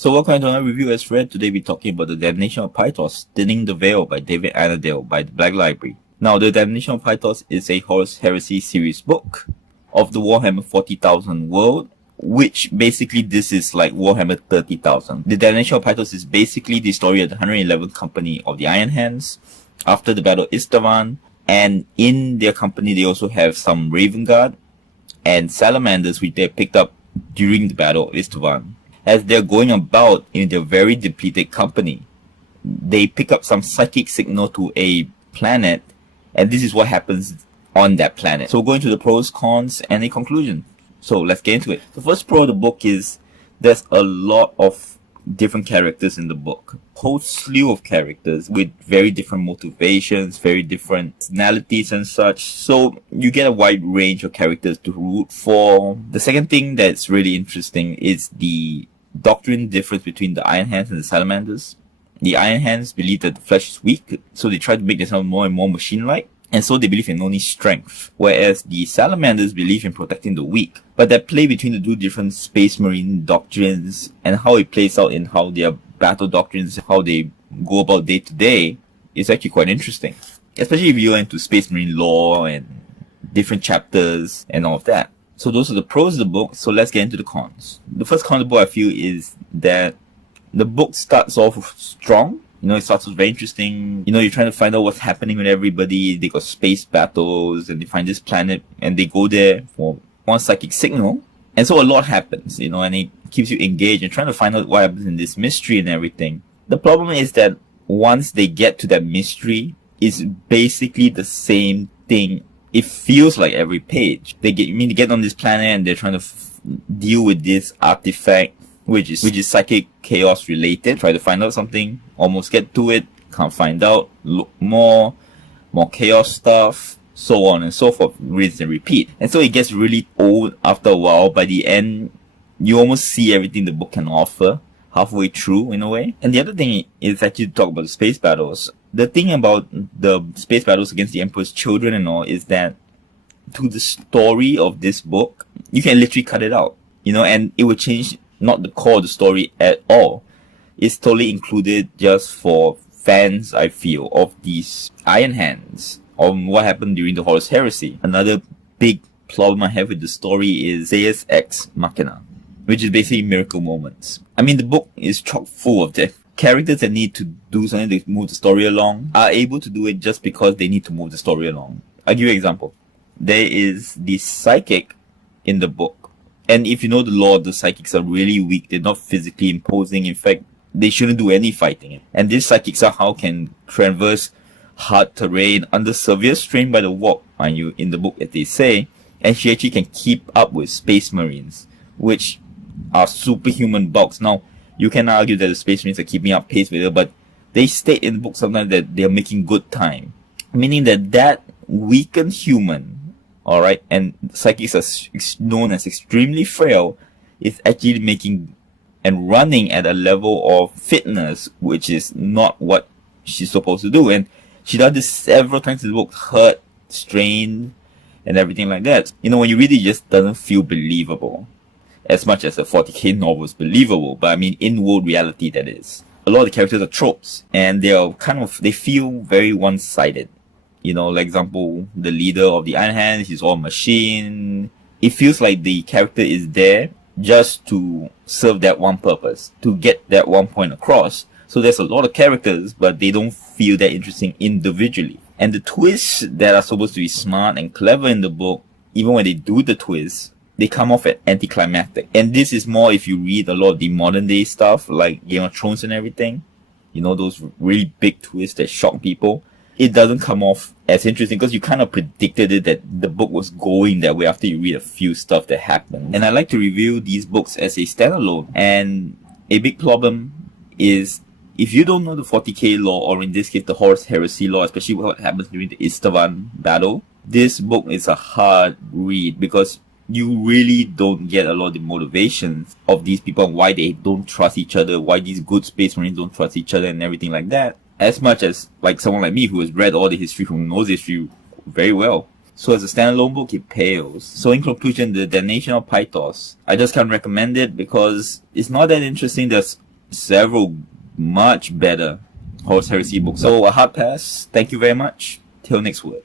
So welcome to another review as read. Today we're talking about the Damnation of Pythos, Thinning the Veil by David Annandale by the Black Library. Now, the Damnation of Pythos is a Horus Heresy series book of the Warhammer 40,000 world, which basically this is like Warhammer 30,000. The Damnation of Pythos is basically the story of the 111th Company of the Iron Hands after the Battle of Istavan, and in their company they also have some Raven Guard and Salamanders which they picked up during the Battle of Istavan. As they're going about in their very depleted company, they pick up some psychic signal to a planet, and this is what happens on that planet. So we're going to the pros, cons, and a conclusion. So let's get into it. The first pro of the book is there's a lot of different characters in the book. A whole slew of characters with very different motivations, very different personalities and such. So you get a wide range of characters to root for. The second thing that's really interesting is the doctrine difference between the Iron Hands and the Salamanders. The Iron Hands believe that the flesh is weak, so they try to make themselves more and more machine-like, and so they believe in only strength, whereas the Salamanders believe in protecting the weak. But that play between the two different Space Marine doctrines and how it plays out in how their battle doctrines, how they go about day to day, is actually quite interesting. Especially if you're into Space Marine lore and different chapters and all of that. So those are the pros of the book, so let's get into the cons. The first con of the book I feel is that the book starts off strong. It starts off very interesting. You're trying to find out what's happening with everybody. They got space battles and they find this planet and they go there for one psychic signal. And so a lot happens, and it keeps you engaged and trying to find out what happens in this mystery and everything. The problem is that once they get to that mystery, it's basically the same thing. It feels like every page. They get on this planet and they're trying to deal with this artifact, which is psychic chaos related. Try to find out something, almost get to it, can't find out, look more chaos stuff, so on and so forth, rinse and repeat. And so it gets really old after a while. By the end, you almost see everything the book can offer halfway through in a way. And the other thing is actually to talk about the space battles. The thing about the space battles against the Emperor's children and all is that to the story of this book, you can literally cut it out, and it will change not the core of the story at all. It's totally included just for fans, I feel, of these Iron Hands, on what happened during the Horus Heresy. Another big problem I have with the story is Deus Ex Machina, which is basically miracle moments. The book is chock full of that. Characters that need to do something to move the story along are able to do it just because they need to move the story along. I'll give you an example. There is this psychic in the book. And if you know the lore, the psychics are really weak. They're not physically imposing. In fact, they shouldn't do any fighting. And these psychics somehow can traverse hard terrain under severe strain by the warp, mind you, in the book, as they say. And she actually can keep up with Space Marines, which are superhuman bulks. Now, you can argue that the Space Marines are keeping up pace with her, but they state in the book sometimes that they are making good time. Meaning that weakened human, alright, and psychics are known as extremely frail, is actually making and running at a level of fitness which is not what she's supposed to do. And she does this several times in the book, hurt, strained, and everything like that. When you read it, just doesn't feel believable. As much as a 40k novel is believable, but in world reality that is. A lot of the characters are tropes, and they feel very one-sided. Like example, the leader of the Iron Hands, he's all machine. It feels like the character is there just to serve that one purpose, to get that one point across. So there's a lot of characters, but they don't feel that interesting individually. And the twists that are supposed to be smart and clever in the book, even when they do the twists, they come off at anticlimactic. And this is more if you read a lot of the modern day stuff, like Game of Thrones and everything. Those really big twists that shock people. It doesn't come off as interesting because you kind of predicted it that the book was going that way after you read a few stuff that happened. And I like to review these books as a standalone. And a big problem is if you don't know the 40k lore, or in this case the Horus Heresy lore, especially what happens during the Istavan battle, this book is a hard read because you really don't get a lot of the motivations of these people and why they don't trust each other, why these good Space Marines don't trust each other and everything like that. As much as like someone like me who has read all the history, who knows history very well. So as a standalone book, it pales. So in conclusion, the Damnation of Pythos, I just can't recommend it because it's not that interesting. There's several much better Horus Heresy books. So a hard pass. Thank you very much. Till next word.